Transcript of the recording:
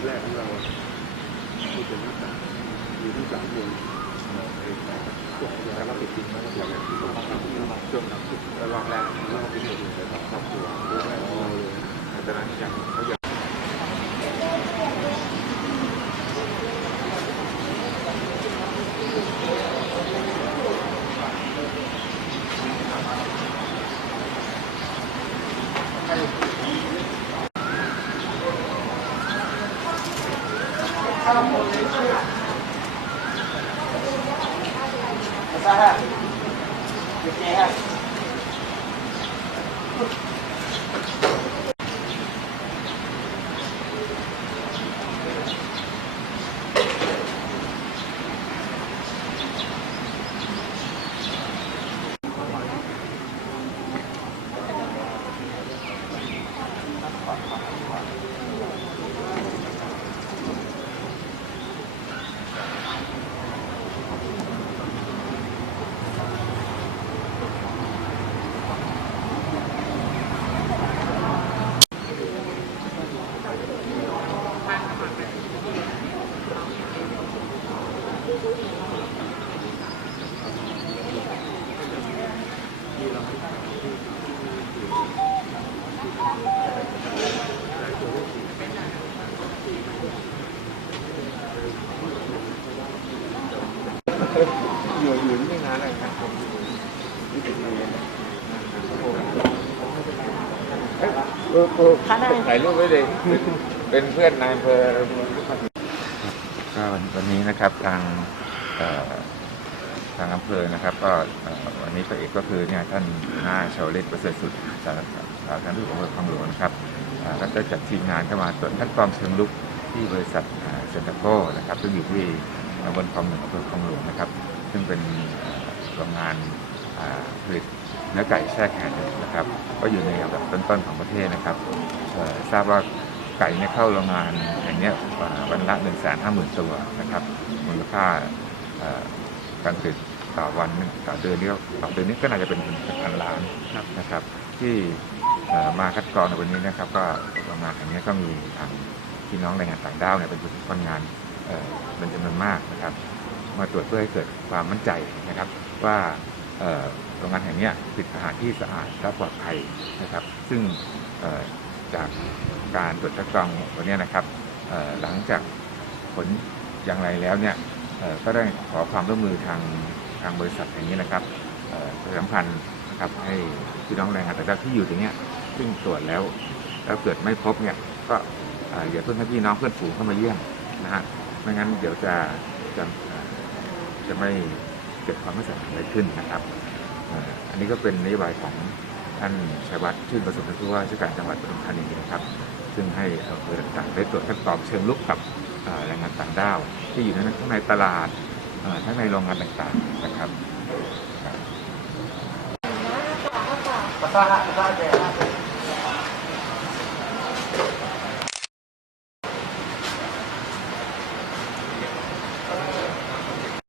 สแรกของเราที่เป็นหน้าตามีทั้งสามวงพวกแล้วก็ติดทิ้งแล้วก็ตัวแบบที่ต้องทำช่วงนั้นรอบแรกแล้วก็ไปิดทิ้งไปสอครอบครัวด้วยแล้วแต่นั้นยางเขาอยากให้ ha. Được nghe ha. อยู่อยู่นี่นานเลยครับผมนี่เป็นยังไถ่ายรูปไว้เลยเป็นเพื่อนนายเพอวันนี้นะครับทางทางอำเภอนะครับ ก็วันนี้พระเอกก็คือเนี่ยท่านหน้าชาวเล็กประเสริฐสุดจาขทกานทู้อำเภอคลองหลวงครับก็จะจัดทีมงานเข้ามาตรวจคัดกรองเชิงลุกที่บริษัทเซนตาโก้นะครับซึ่งอยู่ที่ำบลคลองหนึ่งอำเภอคลองหลวงนะครับซึ่งเป็นโรงงานผลิตเนื้อไก่แช่แข็งนะครับ ก็อยู่ในระดับต้นๆของประเทศนะครับทราบว่าไก่เนี่ยเข้าโรงงานอย่างเงี้ยวันละ1นึ่งแสนห้าหมื่นตัวนะครับมูลค่าการผลิตต่อวันต่อเดือนนี้ต่อเดือนนี้ก็น่าจะเป็นพันล้านนะครับที่มาคัดกรองในวันนี้นะครับก็โรงงานแห่งนี้ก็มีทางพี่น้องแรงงานต่างด้าวเนี่ยเป็นคนงานเป็นจำนวนมากนะครับ มาตรวจเพื่อให้เกิดความมั่นใจนะครับ ว่าโรงงานแห่งนี้ผลิตอาหารที่สะอาดและปลอดภัยนะครับ ซึ่งจากการตรวจคัดกรองวันนี้นะครับหลังจากผลอย่างไรแล้วเนี่ยก็ได้ขอความร่วมมือทางทางบริษัทแห่งนี้นะครับประชาสัมพันธ์นะครับให้พี่น้องแรงงานต่างด้าวที่อยู่ตรงนี้ซึ่งตรวจแล้วแล้วเกิดไม่พบเนี่ยก็อย่าเพิ่งให้พี่น้องเพื่อนฝูงเข้ามาเยี่ยมนะฮะไม่งั้นเดี๋ยวจะจะจะไม่เกิดความไม่สอะไรขึ้นนะครับ อันนี้ก็เป็นนโยบายของท่านชัยวัฒน์ ชื่นประสมผู้ว่าราชการจังหวัดปทุมธานีนะครับ ซึ่งให้อำเภอต่างๆ ได้ตรวจคัดกรองเชิงลุกกับแรงงานต่างด้าวที่อยู่ใทั้งในตลาดทั้งในโรงงานต่างๆนะครับ